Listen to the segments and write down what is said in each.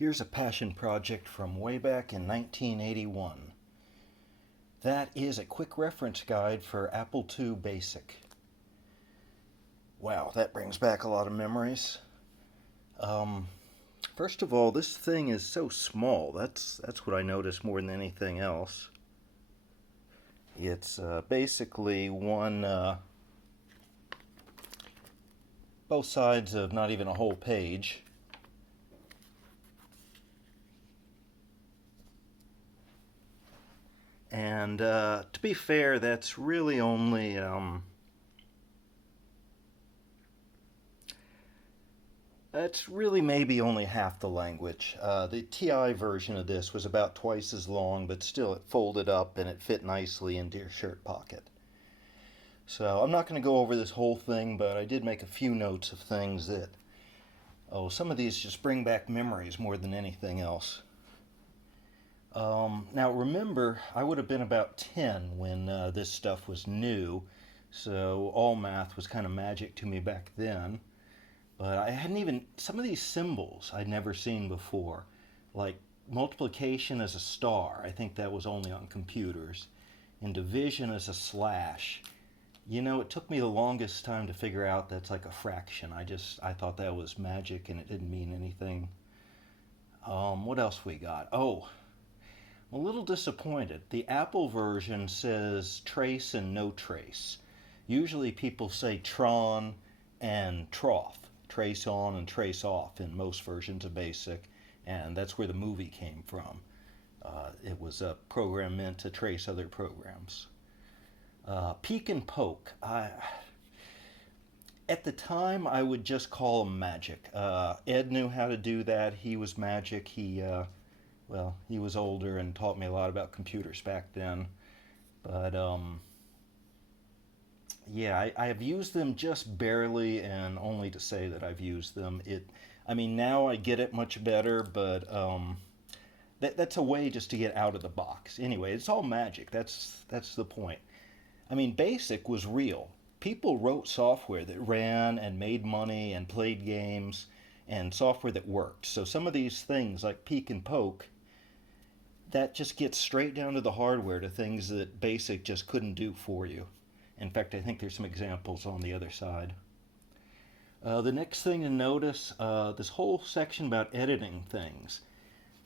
Here's a passion project from way back in 1981. That is a quick reference guide for Apple II Basic. Wow, that brings back a lot of memories. Um, First of all, this thing is so small. That's what I noticed more than anything else. It's basically both sides of not even a whole page. And to be fair, that's really maybe only half the language. The TI version of this was about twice as long, but still it folded up and it fit nicely into your shirt pocket. So I'm not going to go over this whole thing, but I did make a few notes of things some of these just bring back memories more than anything else. Now remember, I would have been about 10 when this stuff was new, so all math was kind of magic to me back then. But I hadn't even, some of these symbols I'd never seen before, like multiplication as a star, I think that was only on computers, and division as a slash. You know, it took me the longest time to figure out that's like a fraction. I thought that was magic and it didn't mean anything. What else we got? Oh, I'm a little disappointed. The Apple version says trace and no trace. Usually people say Tron and trough, trace on and trace off in most versions of BASIC, and that's where the movie came from. It was a program meant to trace other programs. Peek and poke. At the time, I would just call them magic. Ed knew how to do that. He was magic. He was older and taught me a lot about computers back then. But yeah, I have used them just barely, and only to say that I've used them. I mean, now I get it much better, but that's a way just to get out of the box. Anyway, it's all magic. That's the point. I mean, BASIC was real. People wrote software that ran and made money and played games, and software that worked. So some of these things, like peek and poke, that just gets straight down to the hardware, to things that BASIC just couldn't do for you. In fact, I think there's some examples on the other side. The next thing to notice, this whole section about editing things.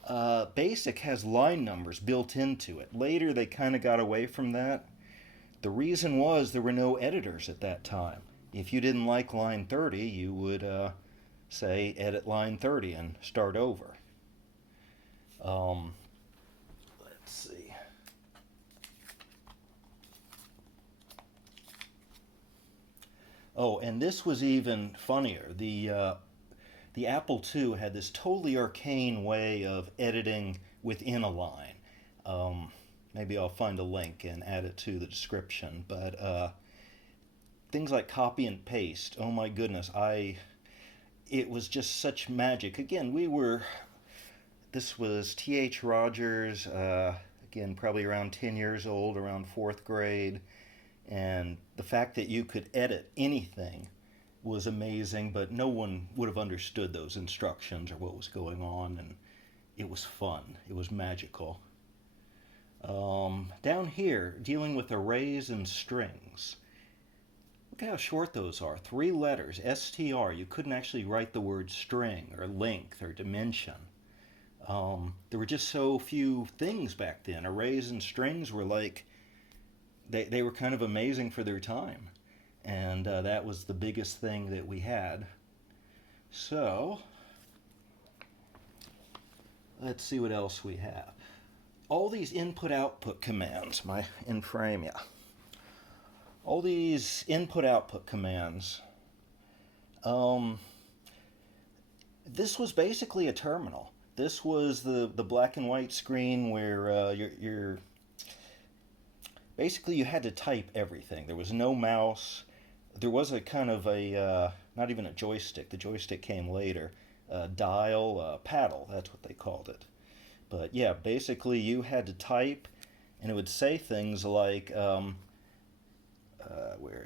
BASIC has line numbers built into it. Later, they kind of got away from that. The reason was there were no editors at that time. If you didn't like line 30, you would say edit line 30 and start over. Let's see. Oh, and this was even funnier. The Apple II had this totally arcane way of editing within a line. Maybe I'll find a link and add it to the description. But things like copy and paste, oh my goodness, it was just such magic. Again, this was T.H. Rogers, again, probably around 10 years old, around fourth grade. And the fact that you could edit anything was amazing, but no one would have understood those instructions or what was going on. And it was fun. It was magical. Down here, dealing with arrays and strings. Look how short those are. 3 letters, STR. You couldn't actually write the word string or length or dimension. There were just so few things back then. Arrays and strings were like, they were kind of amazing for their time. And that was the biggest thing that we had. So, let's see what else we have. All these input-output commands, my in-frame, yeah. All these input-output commands. This was basically a terminal. This was the black and white screen where you're basically you had to type everything. There was no mouse. There was a kind of not even a joystick. The joystick came later. Dial, paddle, that's what they called it. But yeah, basically you had to type, and it would say things like, where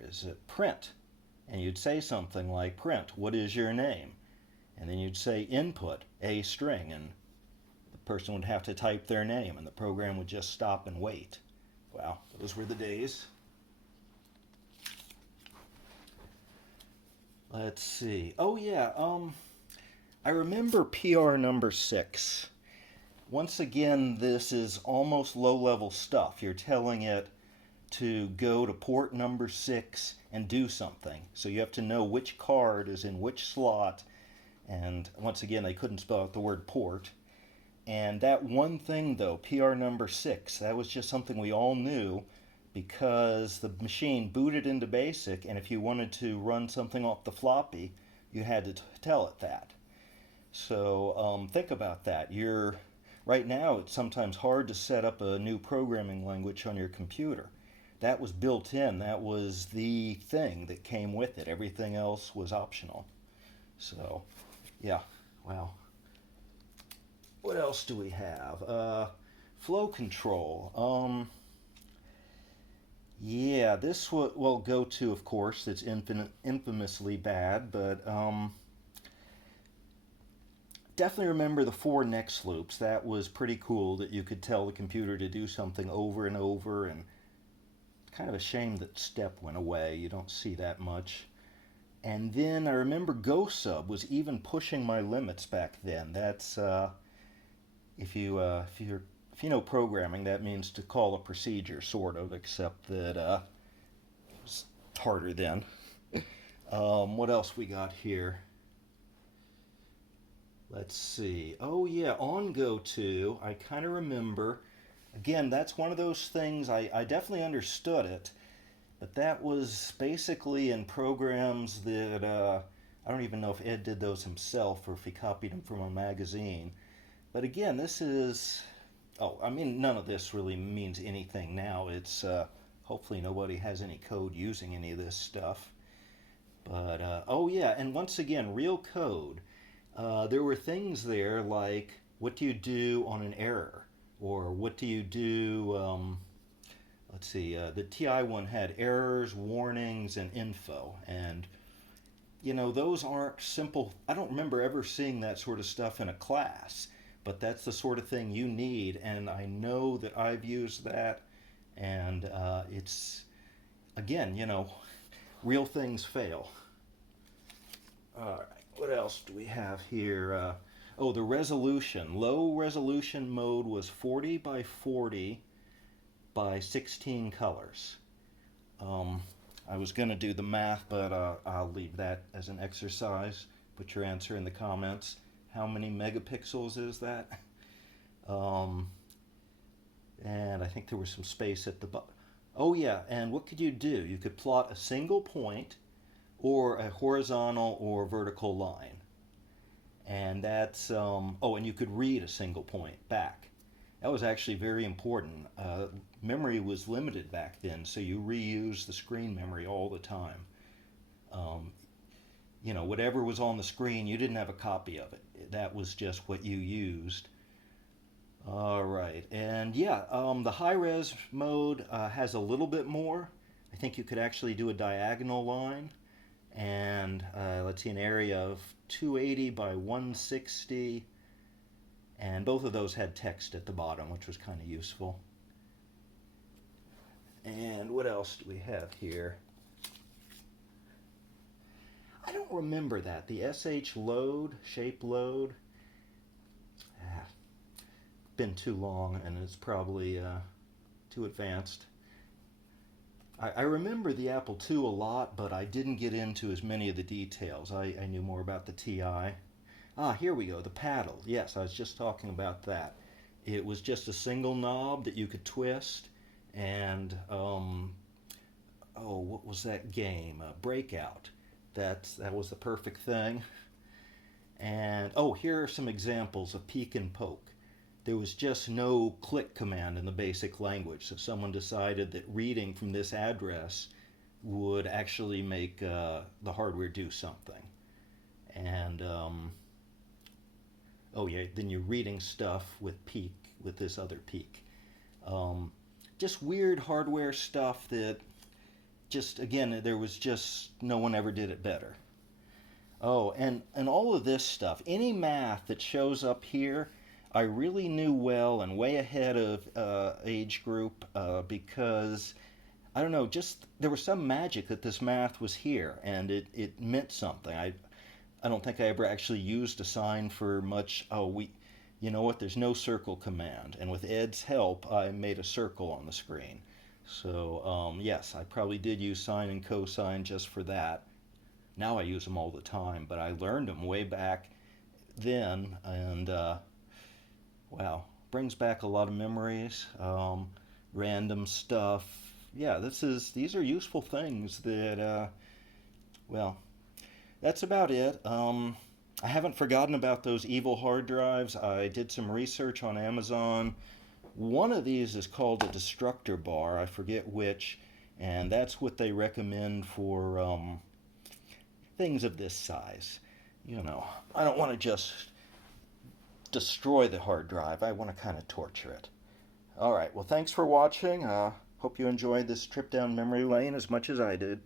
is it? Print. And you'd say something like, print, what is your name? And then you'd say input a string, and the person would have to type their name, and the program would just stop and wait. Wow, those were the days. Let's see. Oh yeah, I remember PR number 6. Once again, this is almost low-level stuff. You're telling it to go to port number 6 and do something. So you have to know which card is in which slot. And once again, they couldn't spell out the word port. And that one thing, though, PR number 6, that was just something we all knew because the machine booted into BASIC, and if you wanted to run something off the floppy, you had to tell it that. So think about that. Right now, it's sometimes hard to set up a new programming language on your computer. That was built in. That was the thing that came with it. Everything else was optional. So, yeah, wow. What else do we have? Flow control. Yeah, this will go to, of course, it's infamously bad, but definitely remember the 4 next loops. That was pretty cool that you could tell the computer to do something over and over, and kind of a shame that step went away. You don't see that much. And then I remember GoSub was even pushing my limits back then. That's if you know programming, that means to call a procedure, sort of, except that it was harder then. What else we got here? Let's see. Oh yeah, on GoTo, I kind of remember. Again, that's one of those things, I definitely understood it, but that was basically in programs that, I don't even know if Ed did those himself or if he copied them from a magazine. But again, this is, I mean, none of this really means anything now. It's, hopefully nobody has any code using any of this stuff. But, oh yeah, and once again, real code. There were things there like, what do you do on an error? Or what do you do, let's see, the TI one had errors, warnings, and info. And, those aren't simple. I don't remember ever seeing that sort of stuff in a class, but that's the sort of thing you need. And I know that I've used that, and it's, again, real things fail. All right, what else do we have here? The resolution. Low resolution mode was 40 by 40 by 16 colors. I was going to do the math, but I'll leave that as an exercise. Put your answer in the comments. How many megapixels is that? And I think there was some space at the bottom. Oh yeah, and what could you do? You could plot a single point or a horizontal or vertical line. And that's, and you could read a single point back. That was actually very important. Memory was limited back then, so you reused the screen memory all the time. Whatever was on the screen, you didn't have a copy of it. That was just what you used. All right, and yeah, the high-res mode has a little bit more. I think you could actually do a diagonal line. And let's see, an area of 280 by 160, and both of those had text at the bottom, which was kind of useful. And what else do we have here? I don't remember that. The SH load, shape load. Been too long, and it's probably too advanced. I remember the Apple II a lot, but I didn't get into as many of the details. I knew more about the TI. Here we go, the paddle. Yes, I was just talking about that. It was just a single knob that you could twist, and, what was that game? Breakout. That was the perfect thing. And, here are some examples of peek and poke. There was just no click command in the BASIC language, so someone decided that reading from this address would actually make the hardware do something. And, then you're reading stuff with peek, with this other peek. Just weird hardware stuff that just, again, there was just, no one ever did it better. Oh, and all of this stuff, any math that shows up here, I really knew well and way ahead of age group because I don't know, just there was some magic that this math was here and it meant something. I don't think I ever actually used a sign for much. Oh, you know what? There's no circle command, and with Ed's help, I made a circle on the screen. So yes, I probably did use sine and cosine just for that. Now I use them all the time, but I learned them way back then, and wow, brings back a lot of memories, random stuff. Yeah, these are useful things that well, that's about it. I haven't forgotten about those evil hard drives. I did some research on Amazon. One of these is called a destructor bar. I forget which, and that's what they recommend for things of this size. You know, I don't want to just destroy the hard drive. I want to kind of torture it. All right. Well, thanks for watching. Hope you enjoyed this trip down memory lane as much as I did.